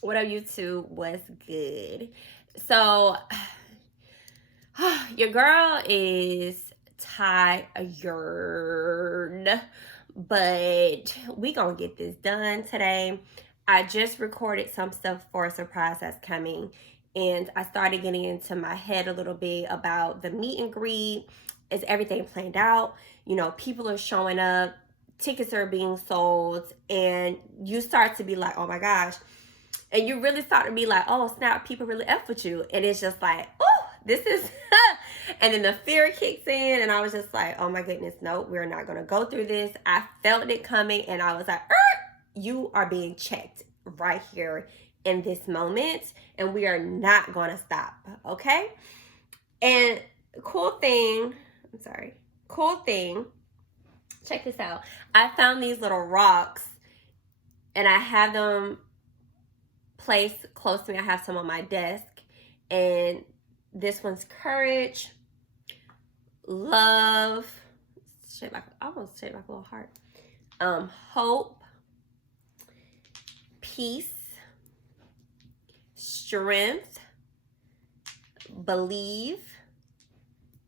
What up, YouTube? What's good? So, your girl is tired, but we gonna get this done today. I just recorded some stuff for a surprise that's coming, and I started getting into my head a little bit about the meet and greet. Is everything planned out? You know, people are showing up, tickets are being sold, and you start to be like, oh my gosh. And you really start to be like, oh snap, people really F with you. And it's just like, oh, this is, and then the fear kicks in. And I was just like, oh my goodness, no, we're not going to go through this. I felt it coming and I was like, you are being checked right here in this moment. And we are not going to stop. Okay. And cool thing, check this out. I found these little rocks and I have them placed close to me. I have some on my desk, and this one's courage, love, almost shaped like a little heart, hope, peace, strength, believe,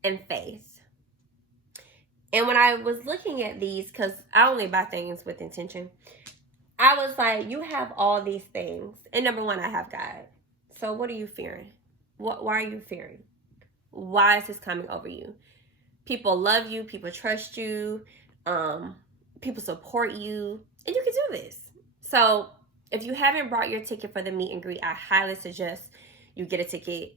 and faith. And when I was looking at these, because I only buy things with intention, I was like, you have all these things. And number one, I have God. So what are you fearing? Why are you fearing? Why is this coming over you? People love you. People trust you. People support you. And you can do this. So if you haven't brought your ticket for the meet and greet, I highly suggest you get a ticket.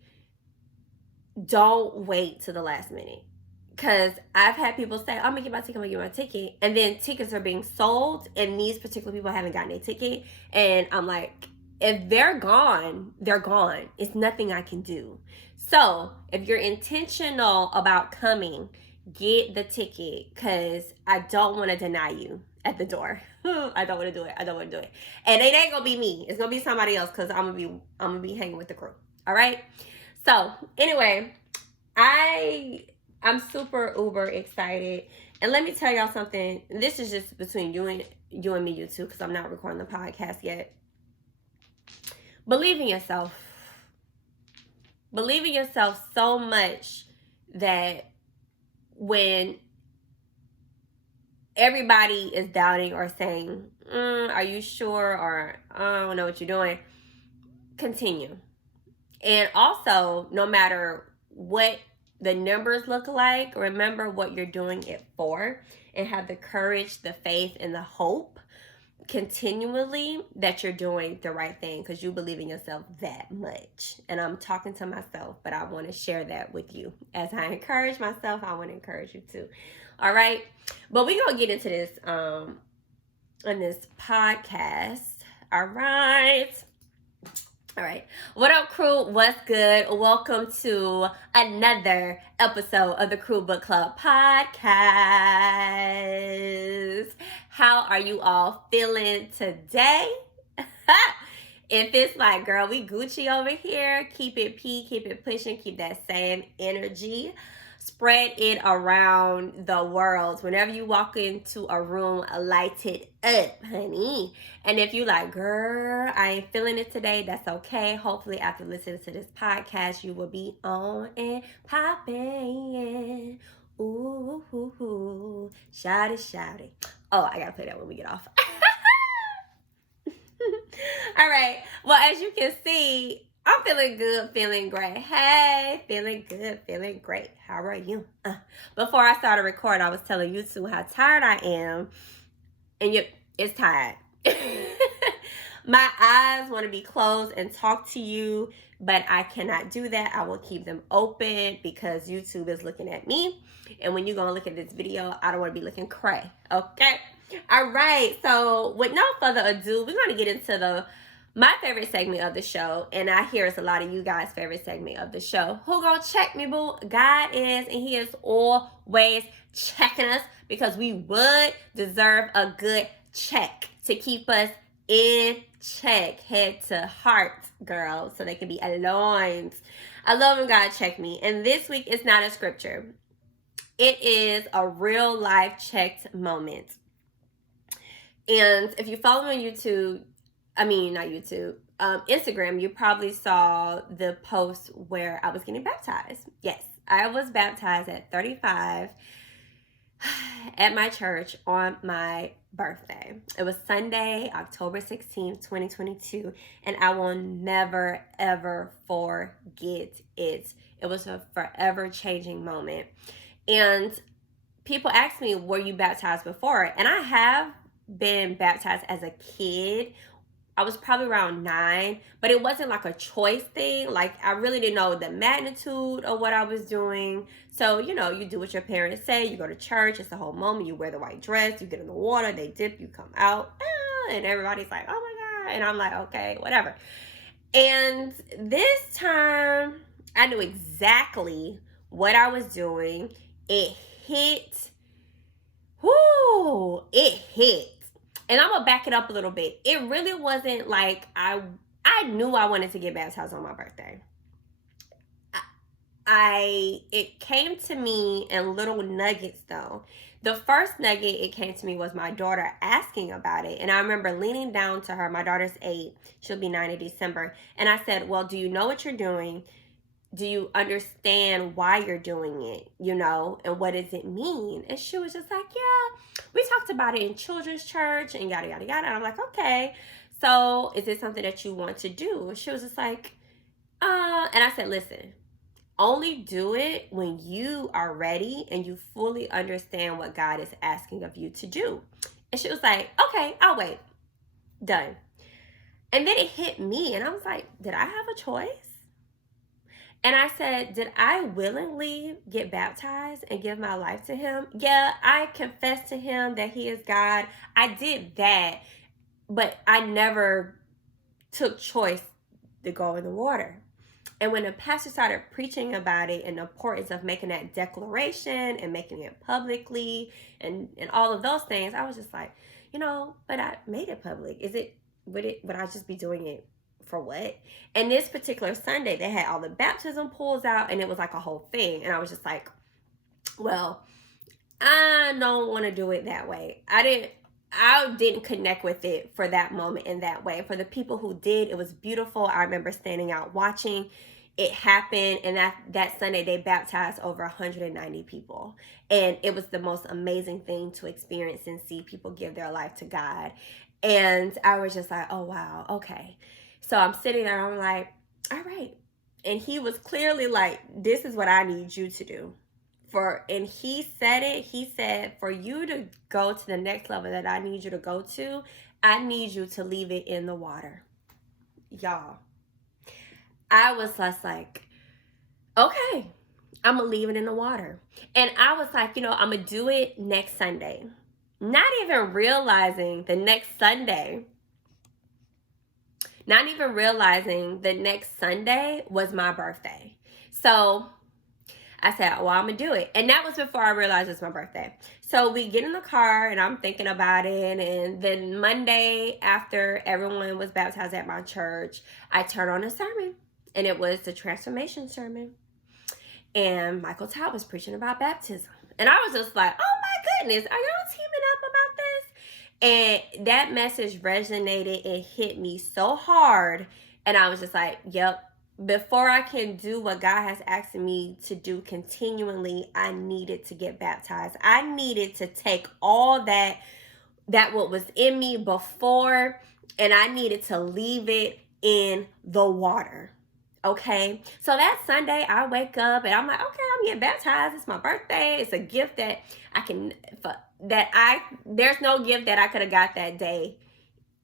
Don't wait to the last minute. Because I've had people say, I'm going to get my ticket. And then tickets are being sold. And these particular people haven't gotten a ticket. And I'm like, if they're gone, they're gone. It's nothing I can do. So if you're intentional about coming, get the ticket. Because I don't want to deny you at the door. I don't want to do it. And it ain't going to be me. It's going to be somebody else. Because I'm going to be hanging with the crew. All right. So anyway, I'm super uber excited. And let me tell y'all something. This is just between you and me, you two, because I'm not recording the podcast yet. Believe in yourself. Believe in yourself so much that when everybody is doubting or saying, are you sure? Or I don't know what you're doing. Continue. And also, no matter what the numbers look like, remember what you're doing it for, and have the courage, the faith, and the hope continually that you're doing the right thing, because you believe in yourself that much. And I'm talking to myself, but I want to share that with you. As I encourage myself, I want to encourage you too. All right, but we're gonna get into this in this podcast. All right. What up, crew? What's good? Welcome to another episode of the Crew Book Club podcast. How are you all feeling today? If it's like, girl, we Gucci over here, keep it P, keep it pushing, keep that same energy. Spread it around the world. Whenever you walk into a room, light it up, honey. And if you like, girl, I ain't feeling it today, that's okay. Hopefully after listening to this podcast, you will be on and popping. Ooh, shout it. Oh, I gotta play that when we get off. All right. Well, as you can see, I'm feeling good, feeling great. Hey, feeling good, feeling great. How are you? Before I started recording, I was telling you two how tired I am. And it's tired. My eyes want to be closed and talk to you, but I cannot do that. I will keep them open because YouTube is looking at me. And when you're going to look at this video, I don't want to be looking cray. Okay? All right. So with no further ado, we're going to get into my favorite segment of the show, and I hear it's a lot of you guys' favorite segment of the show. Who gonna check me, boo? God is, and he is always checking us because we would deserve a good check to keep us in check, head to heart, girl, so they can be aligned. I love when God check me, and this week it's not a scripture. It is a real life checked moment. And if you follow me on YouTube, not YouTube, Instagram, you probably saw the post where I was getting baptized. Yes, I was baptized at 35 at my church on my birthday. It was Sunday, October 16th, 2022, and I will never, ever forget it. It was a forever changing moment. And people ask me, were you baptized before? And I have been baptized as a kid. I was probably around 9, but it wasn't like a choice thing. Like, I really didn't know the magnitude of what I was doing. So, you know, you do what your parents say. You go to church. It's the whole moment. You wear the white dress. You get in the water. They dip. You come out. And everybody's like, oh my God. And I'm like, okay, whatever. And this time, I knew exactly what I was doing. It hit. Whoo! It hit. And I'm gonna back it up a little bit. It really wasn't like I knew I wanted to get baptized on my birthday. It came to me in little nuggets though. The first nugget it came to me was my daughter asking about it. And I remember leaning down to her. My daughter's 8. She'll be 9 in December. And I said, well, do you know what you're doing? Do you understand why you're doing it, you know, and what does it mean? And she was just like, yeah, we talked about it in children's church and yada, yada, yada. And I'm like, okay, so is it something that you want to do? And she was just like, and I said, listen, only do it when you are ready and you fully understand what God is asking of you to do. And she was like, okay, I'll wait. Done. And then it hit me and I was like, did I have a choice? And I said, did I willingly get baptized and give my life to him? Yeah, I confessed to him that he is God. I did that, but I never took choice to go in the water. And when the pastor started preaching about it and the importance of making that declaration and making it publicly and all of those things, I was just like, you know, but I made it public. Would I just be doing it for what? And this particular Sunday, they had all the baptism pools out and it was like a whole thing. And I was just like, well, I don't want to do it that way. I didn't connect with it for that moment in that way. For the people who did, it was beautiful. I remember standing out watching it happen. And that Sunday, they baptized over 190 people. And it was the most amazing thing to experience and see people give their life to God. And I was just like, oh, wow, okay. So I'm sitting there, I'm like, all right. And he was clearly like, this is what I need you to do. And he said, for you to go to the next level that I need you to go to, I need you to leave it in the water. Y'all, I was just like, okay, I'm going to leave it in the water. And I was like, you know, I'm going to do it next Sunday. Not even realizing the next Sunday was my birthday. So I said, well, I'm going to do it. And that was before I realized it's my birthday. So we get in the car and I'm thinking about it. And then Monday, after everyone was baptized at my church, I turned on a sermon. And it was the transformation sermon. And Michael Todd was preaching about baptism. And I was just like, oh my goodness, are y'all teaming up about this? And that message resonated and hit me so hard. And I was just like, yep. Before I can do what God has asked me to do continually, I needed to get baptized. I needed to take all that what was in me before, and I needed to leave it in the water. Okay, so that Sunday I wake up and I'm like, okay, I'm getting baptized. It's my birthday. It's a gift that there's no gift that I could have got that day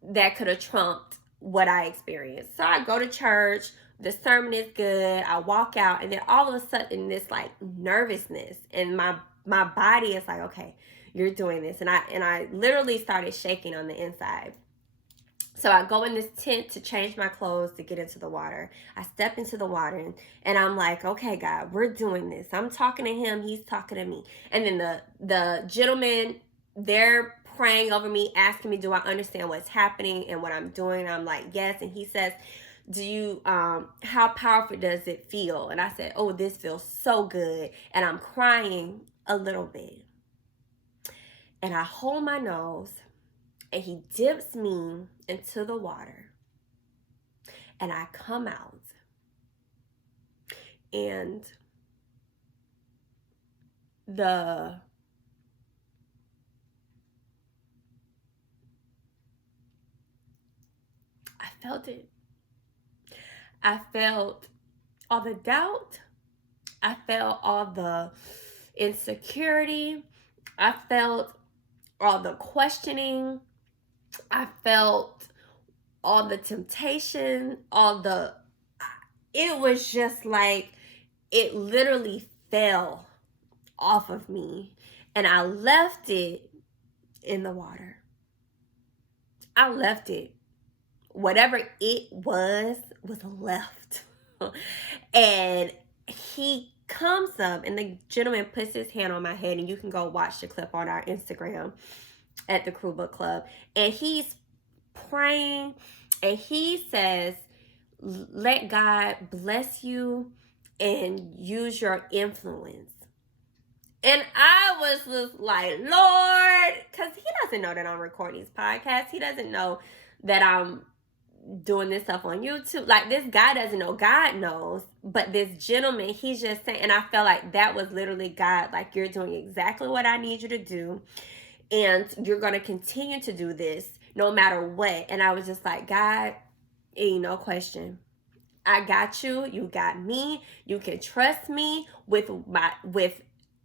that could have trumped what I experienced. So I go to church, the sermon is good, I walk out, and then all of a sudden this like nervousness and my body is like, okay, you're doing this. And I literally started shaking on the inside. So I go in this tent to change my clothes to get into the water. I step into the water and I'm like, okay, God, we're doing this. I'm talking to him. He's talking to me. And then the gentlemen, they're praying over me, asking me, do I understand what's happening and what I'm doing? And I'm like, yes. And he says, how powerful does it feel? And I said, oh, this feels so good. And I'm crying a little bit. And I hold my nose. And he dips me into the water. And I come out, and I felt it. I felt all the doubt. I felt all the insecurity. I felt all the questioning. I felt all the temptation, it was just like it literally fell off of me, and I left it in the water. I left it. Whatever it was left. And he comes up, and the gentleman puts his hand on my head, and you can go watch the clip on our Instagram at the Crew Book Club. And he's praying, and he says, let God bless you and use your influence. And I was just like, Lord, because he doesn't know that I'm recording these podcasts. He doesn't know that I'm doing this stuff on YouTube. Like, this guy doesn't know. God knows. But this gentleman, he's just saying, and I felt like that was literally God. Like, you're doing exactly what I need you to do. And you're going to continue to do this no matter what. And I was just like, God, ain't no question. I got you. You got me. You can trust me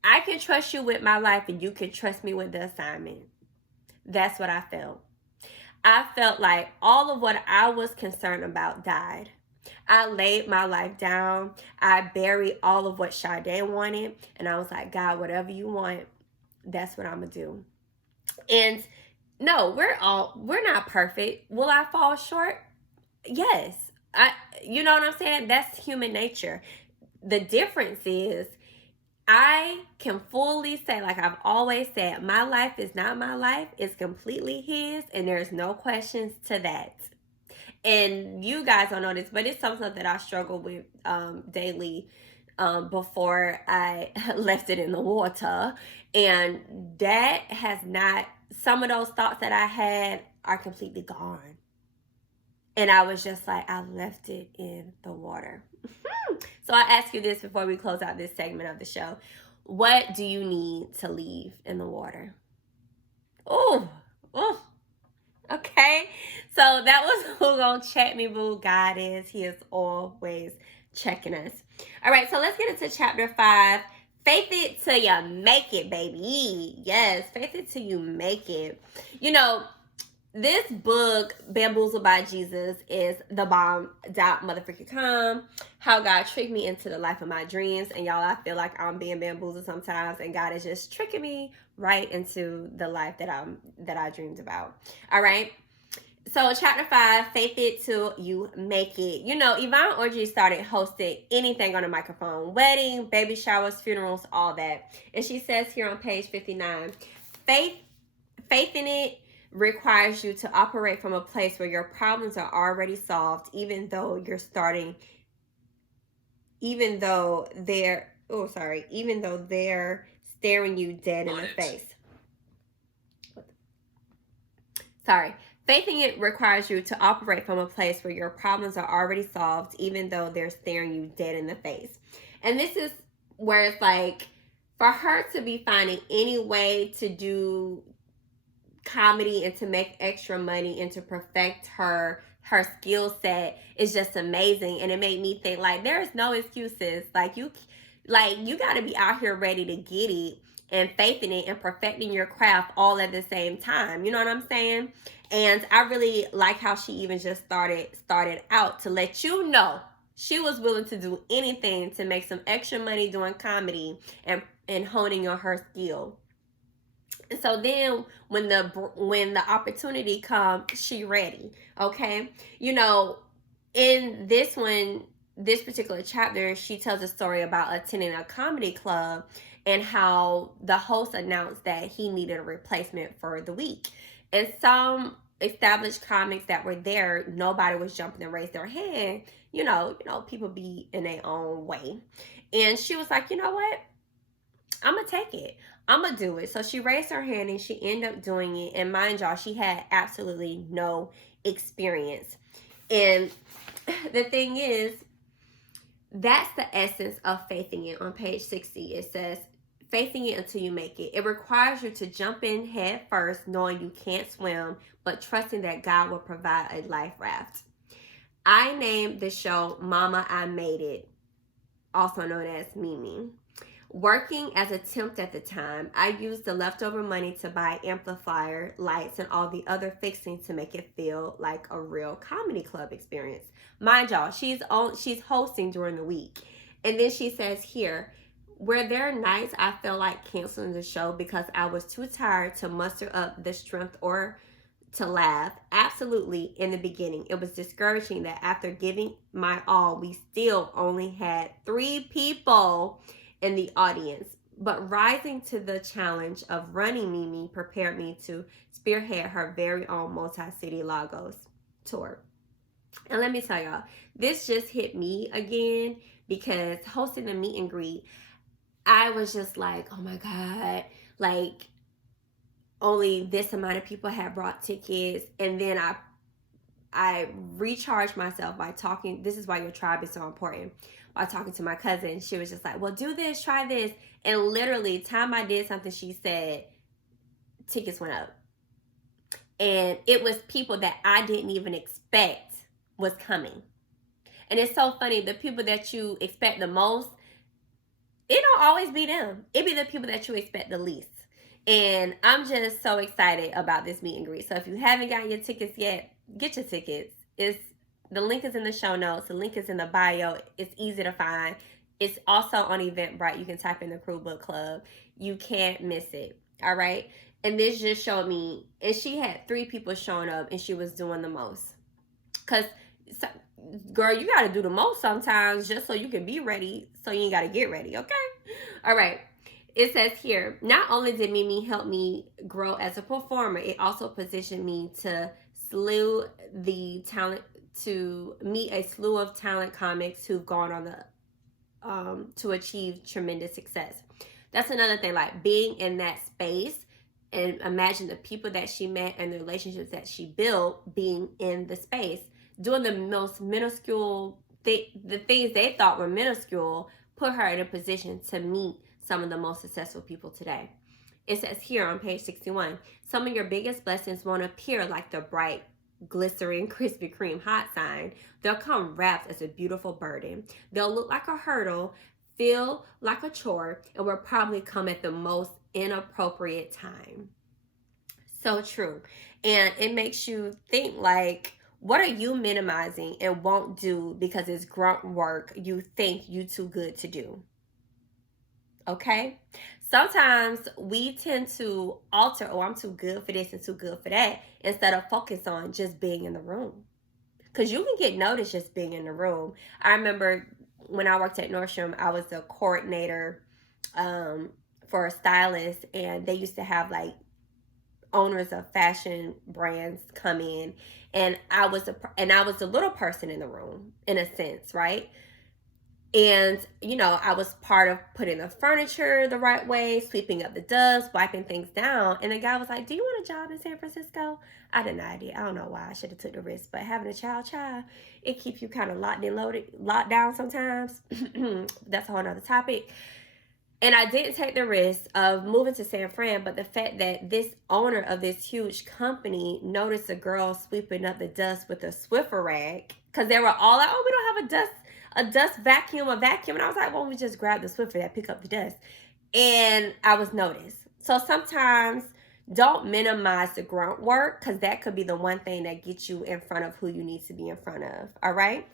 I can trust you with my life, and you can trust me with the assignment. That's what I felt. I felt like all of what I was concerned about died. I laid my life down. I buried all of what Sade wanted. And I was like, God, whatever you want, that's what I'm going to do. And no, we're not perfect. Will I fall short? Yes. You know what I'm saying? That's human nature. The difference is I can fully say, like I've always said, my life is not my life. It's completely his, and there's no questions to that. And you guys don't know this, but it's something that I struggle with daily before I left it in the water. And that has not, some of those thoughts that I had are completely gone. And I was just like, I left it in the water. So I ask you this before we close out this segment of the show. What do you need to leave in the water? Oh, okay. So that was who Gon Check Me Boo God is. He is always checking us. All right, so let's get into chapter 5. Faith it till you make it, baby. Yes, faith it till you make it. You know, this book, Bamboozled by Jesus, is the bomb. .motherfucking.com. How God tricked me into the life of my dreams. And y'all, I feel like I'm being bamboozled sometimes, and God is just tricking me right into the life that I dreamed about. All right. So chapter 5, faith it till you make it. You know, Yvonne Orji started hosting anything on a microphone: wedding, baby showers, funerals, all that. And she says here on page 59, faith in it requires you to operate from a place where your problems are already solved, even though they're staring you dead in the face. Faith in it requires you to operate from a place where your problems are already solved, even though they're staring you dead in the face. And this is where it's like, for her to be finding any way to do comedy and to make extra money and to perfect her skill set is just amazing. And it made me think, like, there's no excuses. Like you got to be out here ready to get it and faith in it and perfecting your craft all at the same time. You know what I'm saying? And I really like how she even just started out to let you know she was willing to do anything to make some extra money doing comedy and honing on her skill. And so then when the opportunity comes, she ready. Okay. You know, in this particular chapter, she tells a story about attending a comedy club and how the host announced that he needed a replacement for the week. And some established comics that were there, nobody was jumping and raised their hand. You know, people be in their own way. And she was like, you know what? I'm going to take it. I'm going to do it. So she raised her hand and she ended up doing it. And mind y'all, she had absolutely no experience. And the thing is, that's the essence of faithing it. On page 60, it says, faithing it until you make it. It requires you to jump in head first, knowing you can't swim, but trusting that God will provide a life raft. I named the show Mama, I Made It, also known as Mimi. Working as a temp at the time, I used the leftover money to buy amplifier, lights, and all the other fixing to make it feel like a real comedy club experience. Mind y'all, she's hosting during the week. And then she says here, were there nights I felt like canceling the show because I was too tired to muster up the strength or to laugh? Absolutely. In the beginning, it was discouraging that after giving my all, we still only had 3 people in the audience. But rising to the challenge of running Mimi prepared me to spearhead her very own multi-city Lagos tour. And let me tell y'all, this just hit me again, because hosting the meet and greet, I was just like, oh my God, like only this amount of people had brought tickets. And then I recharged myself by talking. This is why your tribe is so important. By talking to my cousin, she was just like, well, do this, try this. And literally, time I did something she said, tickets went up. And it was people that I didn't even expect was coming. And it's so funny, the people that you expect the most, it don't always be them. It be the people that you expect the least. And I'm just so excited about this meet and greet. So if you haven't gotten your tickets yet, get your tickets. The link is in the show notes. The link is in the bio. It's easy to find. It's also on Eventbrite. You can type in the Crew Book Club. You can't miss it. All right. And this just showed me, and she had 3 people showing up, and she was doing the most. Because, girl, you got to do the most sometimes just so you can be ready, so you ain't got to get ready, okay? All right. It says here, not only did Mimi help me grow as a performer, it also positioned me to meet a slew of talent comics who've gone on to achieve tremendous success. That's another thing, like being in that space, and imagine the people that she met and the relationships that she built being in the space, doing the most minuscule the things they thought were minuscule, put her in a position to meet some of the most successful people today. It says here on page 61, some of your biggest blessings won't appear like the bright, glistering Krispy Kreme hot sign. They'll come wrapped as a beautiful burden. They'll look like a hurdle, feel like a chore, and will probably come at the most inappropriate time. So true. And it makes you think, like, what are you minimizing and won't do because it's grunt work you think you too good to do? Okay? Sometimes we tend to alter, oh, I'm too good for this and too good for that, instead of focus on just being in the room. Because you can get noticed just being in the room. I remember when I worked at Nordstrom, I was a coordinator for a stylist, and they used to have like owners of fashion brands come in, and I was the little person in the room, in a sense, right? And, you know, I was part of putting the furniture the right way, sweeping up the dust, wiping things down. And the guy was like, do you want a job in San Francisco? I denied it. I don't know why I should have took the risk. But having a child, it keeps you kind of locked down sometimes. That's a whole nother topic. And I didn't take the risk of moving to San Fran. But the fact that this owner of this huge company noticed a girl sweeping up the dust with a Swiffer rag. Because they were all like, oh, we don't have a dust vacuum. And I was like, well, we just grab the Swiffer that pick up the dust. And I was noticed. So sometimes don't minimize the grunt work, because that could be the one thing that gets you in front of who you need to be in front of. All right.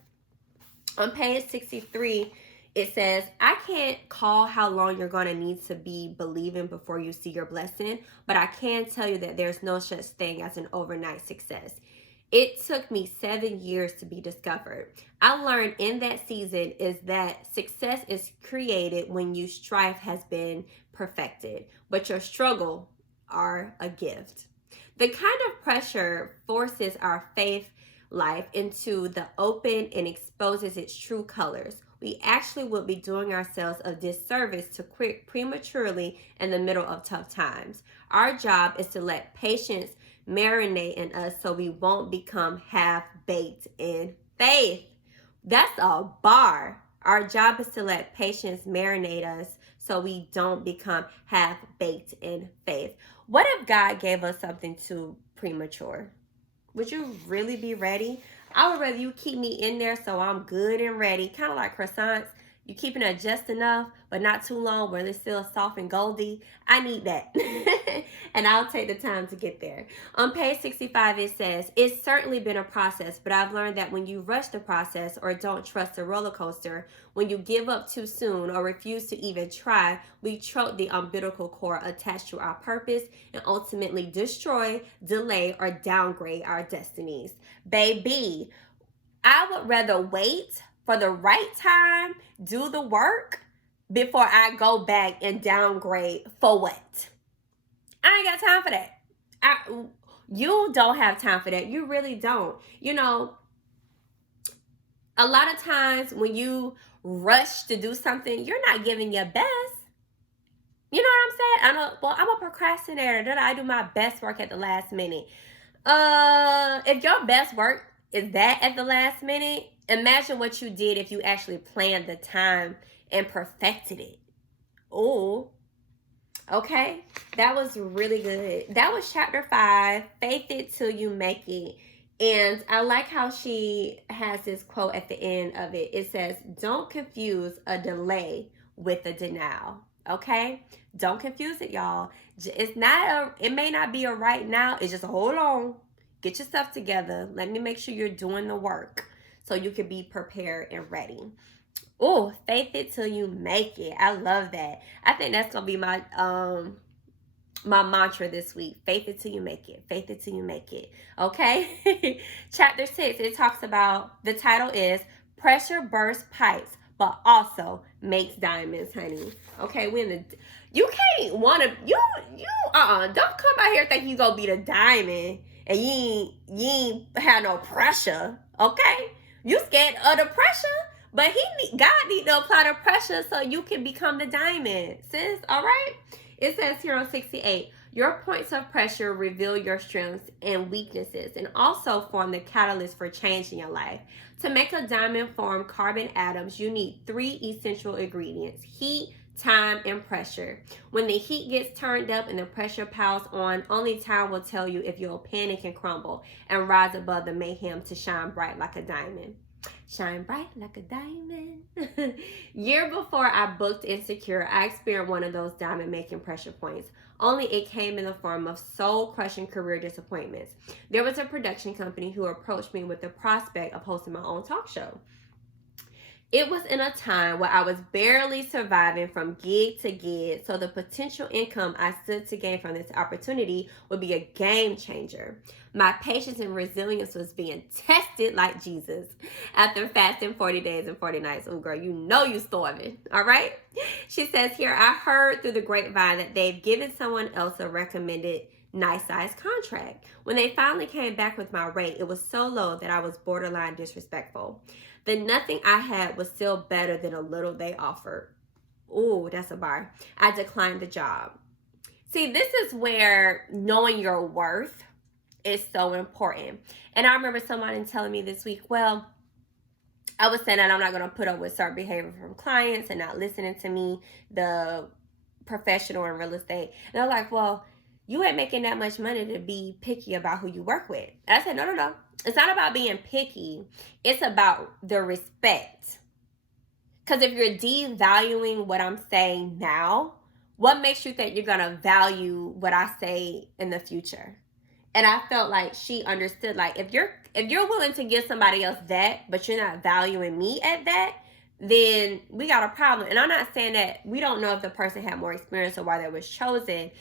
On page 63, it says, I can't call how long you're going to need to be believing before you see your blessing, but I can tell you that there's no such thing as an overnight success. It took me 7 years to be discovered. I learned in that season is that success is created when your strife has been perfected, but your struggle are a gift. The kind of pressure forces our faith life into the open and exposes its true colors. We actually would be doing ourselves a disservice to quit prematurely in the middle of tough times. Our job is to let patience marinate in us so we won't become half-baked in faith. That's a bar. Our job is to let patience marinate us so we don't become half-baked in faith. What if God gave us something too premature? Would you really be ready? I would rather you keep me in there so I'm good and ready. Kind of like croissants. You keeping it just enough, but not too long where they're still soft and goldy. I need that. And I'll take the time to get there. On page 65, it says, it's certainly been a process, but I've learned that when you rush the process or don't trust the roller coaster, when you give up too soon or refuse to even try, we choke the umbilical cord attached to our purpose and ultimately destroy, delay, or downgrade our destinies. Baby, I would rather wait for the right time, do the work, before I go back and downgrade for what? I ain't got time for that. You don't have time for that. You really don't. You know, a lot of times when you rush to do something, you're not giving your best. You know what I'm saying? I'm a procrastinator. I do my best work at the last minute. If your best work is that at the last minute, imagine what you did if you actually planned the time and perfected it. Oh, okay. That was really good. That was chapter 5, Faith It Till You Make It. And I like how she has this quote at the end of it. It says, don't confuse a delay with a denial. Okay? Don't confuse it, y'all. It may not be a right now. It's just a hold on. Get your stuff together. Let me make sure you're doing the work so you can be prepared and ready. Oh, faith it till you make it. I love that. I think that's gonna be my my mantra this week. Faith it till you make it. Faith it till you make it. Okay? Chapter 6, it talks about, the title is Pressure Bursts Pipes, but also makes diamonds, honey. Okay, you can't wanna don't come out here thinking you gonna be the diamond and you ain't have no pressure. Okay? You scared of the pressure, but God need to apply the pressure so you can become the diamond, sis. All right? It says here on 68, your points of pressure reveal your strengths and weaknesses and also form the catalyst for change in your life. To make a diamond form carbon atoms, you need 3 essential ingredients: heat, time, and pressure. When the heat gets turned up and the pressure piles on, only time will tell you if you'll panic and crumble and rise above the mayhem to shine bright like a diamond. Shine bright like a diamond. Year before I booked Insecure, I experienced one of those diamond making pressure points. Only it came in the form of soul-crushing career disappointments. There was a production company who approached me with the prospect of hosting my own talk show. It was in a time where I was barely surviving from gig to gig, so the potential income I stood to gain from this opportunity would be a game changer. My patience and resilience was being tested like Jesus after fasting 40 days and 40 nights. Oh, girl, you know you starving, all right? She says here, I heard through the grapevine that they've given someone else a recommended nice size contract. When they finally came back with my rate, it was so low that I was borderline disrespectful. The nothing I had was still better than a little they offered. Ooh, that's a bar. I declined the job. See, this is where knowing your worth is so important. And I remember someone telling me this week, well, I was saying that I'm not going to put up with certain behavior from clients and not listening to me, the professional in real estate. And they're like, well, you ain't making that much money to be picky about who you work with. And I said, no. It's not about being picky. It's about the respect. Because if you're devaluing what I'm saying now, what makes you think you're going to value what I say in the future? And I felt like she understood, like, if you're willing to give somebody else that, but you're not valuing me at that, then we got a problem. And I'm not saying that we don't know if the person had more experience or why they was chosen.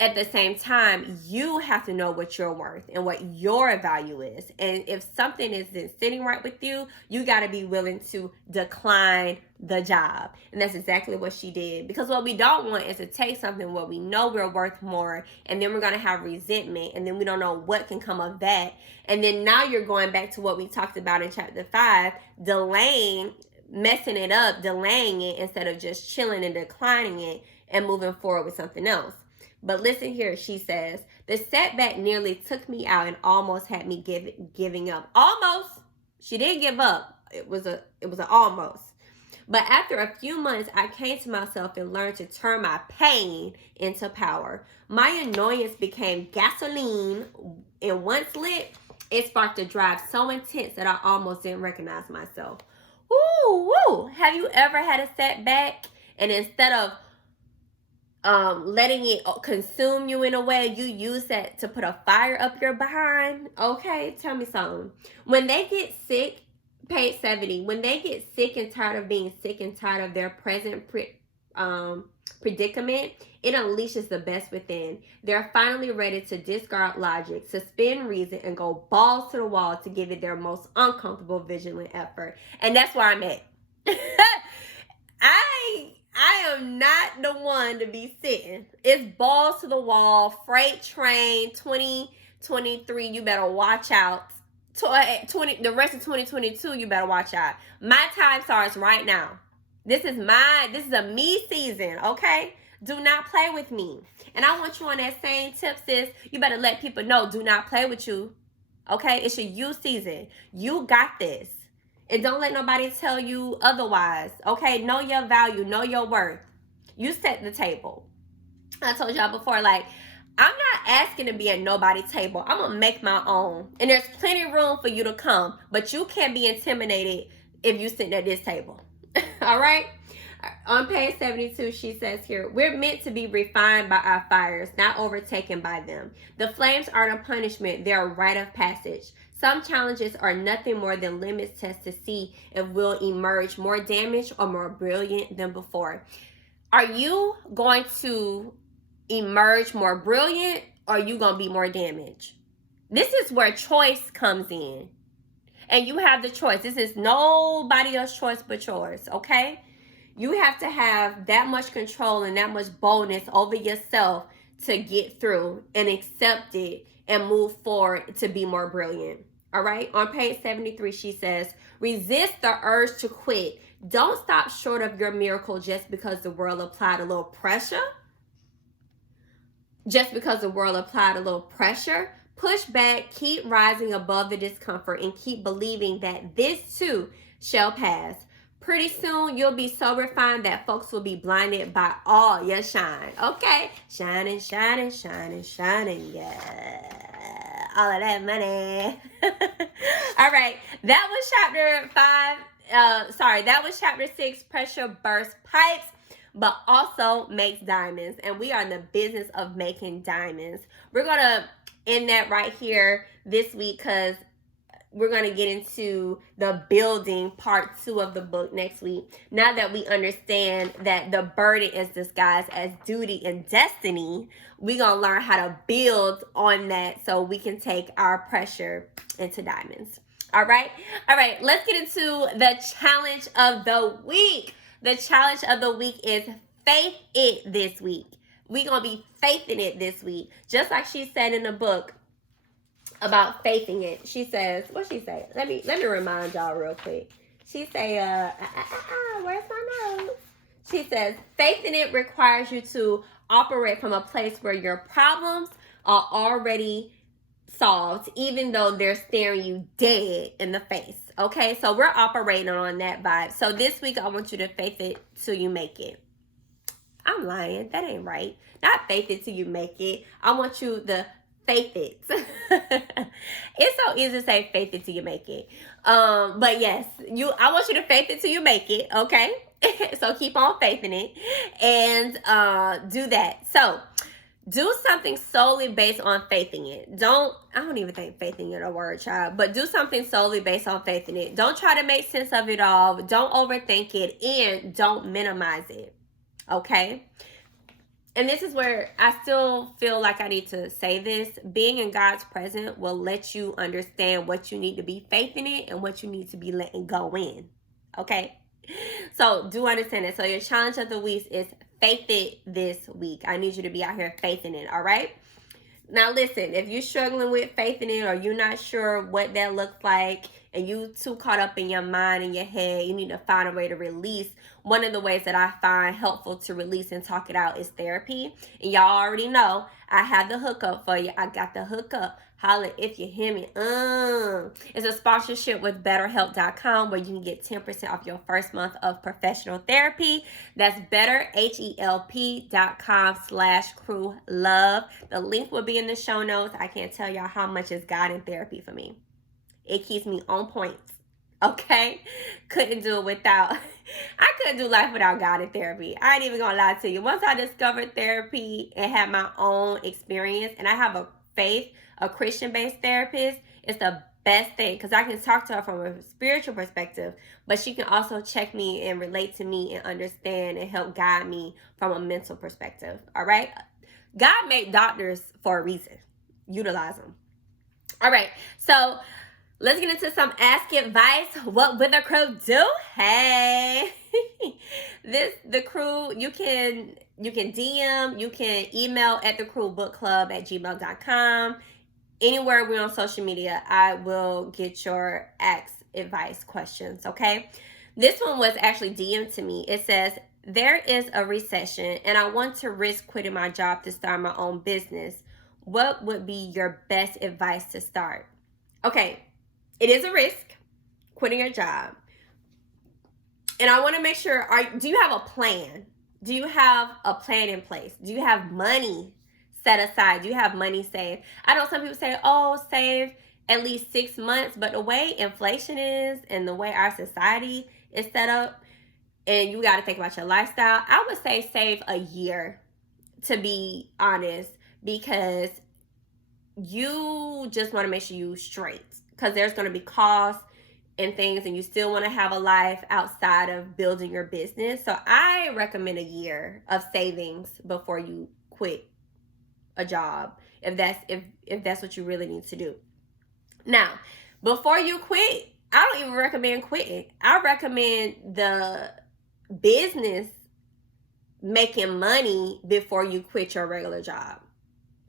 At the same time, you have to know what you're worth and what your value is. And if something isn't sitting right with you, you got to be willing to decline the job. And that's exactly what she did. Because what we don't want is to take something where we know we're worth more, and then we're going to have resentment, and then we don't know what can come of that. And then now you're going back to what we talked about in chapter 5, delaying, messing it up, delaying it instead of just chilling and declining it and moving forward with something else. But listen here, she says, the setback nearly took me out and almost had me giving up. Almost. She didn't give up. it was an almost. But after a few months, I came to myself and learned to turn my pain into power. My annoyance became gasoline, and once lit, it sparked a drive so intense that I almost didn't recognize myself. Woo, woo. Have you ever had a setback, and instead of letting it consume you in a way, you use that to put a fire up your behind? Okay, tell me something. When they get sick, page 70, when they get sick and tired of being sick and tired of their present predicament, it unleashes the best within. They're finally ready to discard logic, suspend reason, and go balls to the wall to give it their most uncomfortable, vigilant effort. And that's where I'm at. I am not the one to be sitting. It's balls to the wall, freight train 2023. You better watch out. The rest of 2022, you better watch out. My time starts right now. This is a me season, okay? Do not play with me. And I want you on that same tip, sis. You better let people know, do not play with you. Okay? It's your you season. You got this. And don't let nobody tell you otherwise. Okay? Know your value. Know your worth. You set the table. I told y'all before, like, I'm not asking to be at nobody's table. I'm going to make my own. And there's plenty of room for you to come. But you can't be intimidated if you sitting at this table. All right? On page 72, she says here, we're meant to be refined by our fires, not overtaken by them. The flames aren't a punishment. They're a rite of passage. Some challenges are nothing more than limits tests to see if we'll emerge more damaged or more brilliant than before. Are you going to emerge more brilliant, or are you going to be more damaged? This is where choice comes in. And you have the choice. This is nobody else's choice but yours, okay? You have to have that much control and that much boldness over yourself to get through and accept it and move forward to be more brilliant. All right? On page 73, she says, resist the urge to quit. Don't stop short of your miracle just because the world applied a little pressure. Push back, keep rising above the discomfort, and keep believing that this too shall pass. Pretty soon, you'll be so refined that folks will be blinded by all your shine. Okay? Shining, shining, shining, shining, yeah. All of that money. All right. That was chapter 5. That was chapter 6, pressure burst pipes, but also makes diamonds. And we are in the business of making diamonds. We're going to end that right here this week because we're going to get into the building part 2 of the book next week. Now that we understand that the burden is disguised as duty and destiny, we're going to learn how to build on that so we can take our pressure into diamonds. All right? All right, let's get into the challenge of the week. The challenge of the week is faith it this week. We're going to be faithing it this week. Just like she said in the book about faithing it. She says, what she say? Let me remind y'all real quick. She say, where's my notes? She says, faithing it requires you to operate from a place where your problems are already solved, even though they're staring you dead in the face. Okay, so we're operating on that vibe. So this week, I want you to faith it till you make it. I'm lying. That ain't right. Not faith it till you make it. I want you to faith it. It's so easy to say faith it till you make it. But yes, I want you to faith it till you make it. Okay. So keep on faithing it and do that. So do something solely based on faithing it. I don't even think faithing it a word, child, but do something solely based on faithing it. Don't try to make sense of it all. Don't overthink it, and don't minimize it. Okay? And this is where I still feel like I need to say this. Being in God's presence will let you understand what you need to be faithing it and what you need to be letting go in. Okay? So do understand it. So your challenge of the week is faith it this week. I need you to be out here faithing it. All right? Now listen, if you're struggling with faithing it or you're not sure what that looks like and you too caught up in your mind and your head, you need to find a way to release. One of the ways that I find helpful to release and talk it out is therapy. And y'all already know I have the hookup for you. I got the hookup. Holla if you hear me. It's a sponsorship with BetterHelp.com where you can get 10% off your first month of professional therapy. That's BetterHelp.com/crewlove. The link will be in the show notes. I can't tell y'all how much is God in therapy for me. It keeps me on point. Okay? Couldn't do it without. I couldn't do life without God in therapy. I ain't even gonna lie to you. Once I discovered therapy and had my own experience, and I have a Christian-based therapist, it's the best thing because I can talk to her from a spiritual perspective, but she can also check me and relate to me and understand and help guide me from a mental perspective. All right? God made doctors for a reason. Utilize them. All right. So let's get into some Ask Advice. What would the crew do? Hey, the crew, you can DM, you can email at thecrewbookclub@gmail.com. Anywhere we're on social media, I will get your Ask Advice questions, okay? This one was actually DM'd to me. It says, there is a recession and I want to risk quitting my job to start my own business. What would be your best advice to start? Okay. It is a risk, quitting your job. And I want to make sure, do you have a plan? Do you have a plan in place? Do you have money set aside? Do you have money saved? I know some people say, oh, save at least 6 months. But the way inflation is and the way our society is set up, and you got to think about your lifestyle, I would say save a year, to be honest, because you just want to make sure you're straight. Because there's going to be costs and things, and you still want to have a life outside of building your business. So I recommend a year of savings before you quit a job, if that's what you really need to do. Now, before you quit, I don't even recommend quitting. I recommend the business making money before you quit your regular job.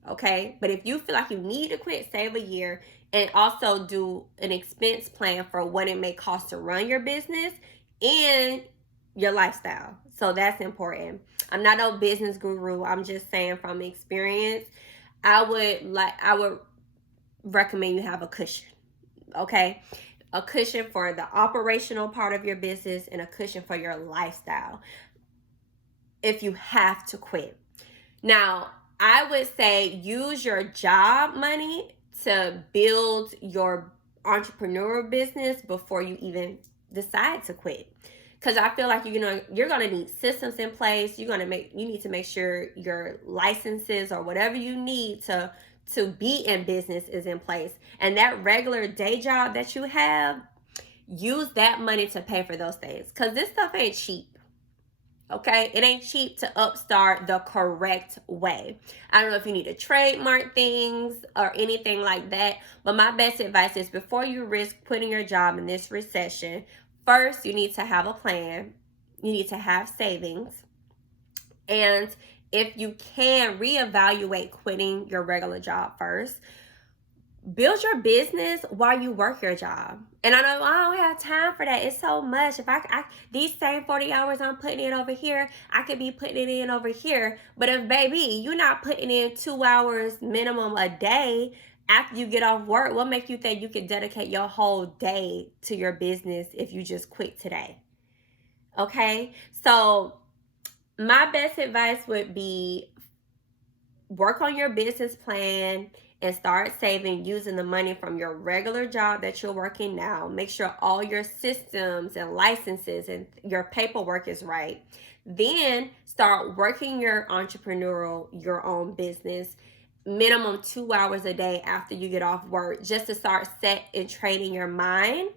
Okay? But if you feel like you need to quit, save a year. And also do an expense plan for what it may cost to run your business and your lifestyle. So that's important. I'm not no business guru. I'm just saying from experience, I would recommend you have a cushion. Okay? A cushion for the operational part of your business and a cushion for your lifestyle if you have to quit. Now, I would say use your job money to build your entrepreneurial business before you even decide to quit. Because I feel like you're gonna need systems in place. You need to make sure your licenses or whatever you need to be in business is in place. And that regular day job that you have, use that money to pay for those things. Because this stuff ain't cheap. Okay, it ain't cheap to upstart the correct way. I don't know if you need to trademark things or anything like that, but my best advice is before you risk quitting your job in this recession, first you need to have a plan. You need to have savings. And if you can, reevaluate quitting your regular job first. Build your business while you work your job. And I know I don't have time for that. It's so much. If I these same 40 hours I'm putting in over here, I could be putting it in over here. But if, baby, you're not putting in 2 hours minimum a day after you get off work, what makes you think you could dedicate your whole day to your business if you just quit today? Okay? So my best advice would be work on your business plan and start saving using the money from your regular job that you're working now. Make sure all your systems and licenses and your paperwork is right. Then start working your own business, minimum 2 hours a day after you get off work, just to start set and training your mind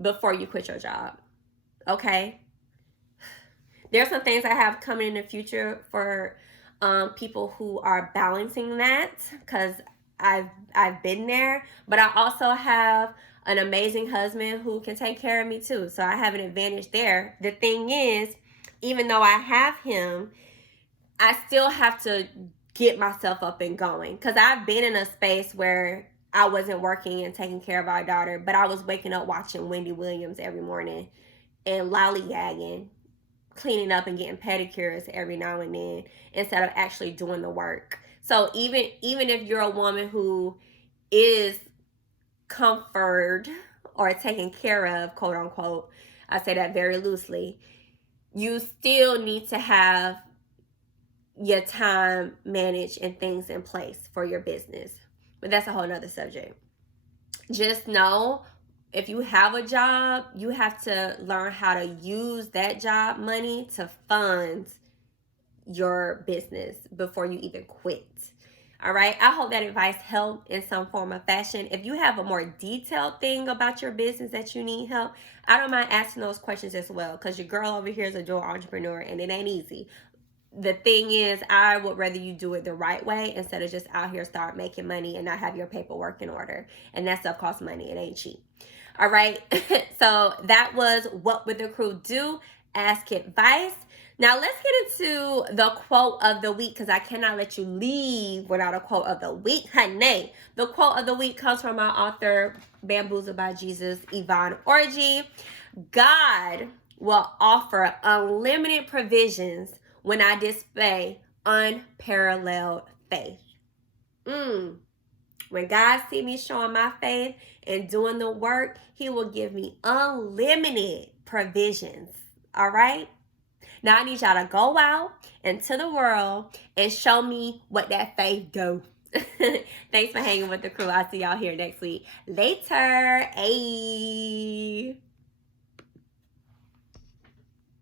before you quit your job. Okay? There's some things I have coming in the future for people who are balancing that, because I've been there, but I also have an amazing husband who can take care of me too. So I have an advantage there. The thing is, even though I have him, I still have to get myself up and going, because I've been in a space where I wasn't working and taking care of our daughter, but I was waking up watching Wendy Williams every morning and lollygagging, cleaning up and getting pedicures every now and then instead of actually doing the work. So even if you're a woman who is comfort or taken care of, quote unquote, I say that very loosely, you still need to have your time managed and things in place for your business. But that's a whole nother subject. Just know, if you have a job, you have to learn how to use that job money to fund your business before you even quit. All right. I hope that advice helped in some form or fashion. If you have a more detailed thing about your business that you need help, I don't mind asking those questions as well, because your girl over here is a dual entrepreneur and it ain't easy. The thing is, I would rather you do it the right way instead of just out here start making money and not have your paperwork in order. And that stuff costs money. It ain't cheap. All right. So that was What Would the Crew Do? Ask advice. Now let's get into the quote of the week, because I cannot let you leave without a quote of the week, honey. The quote of the week comes from our author, Bamboozled by Jesus, Yvonne Orji. God will offer unlimited provisions when I display unparalleled faith. When God see me showing my faith and doing the work, he will give me unlimited provisions. All right? Now I need y'all to go out into the world and show me what that faith do. Thanks for hanging with the crew. I'll see y'all here next week. Later. Ayy.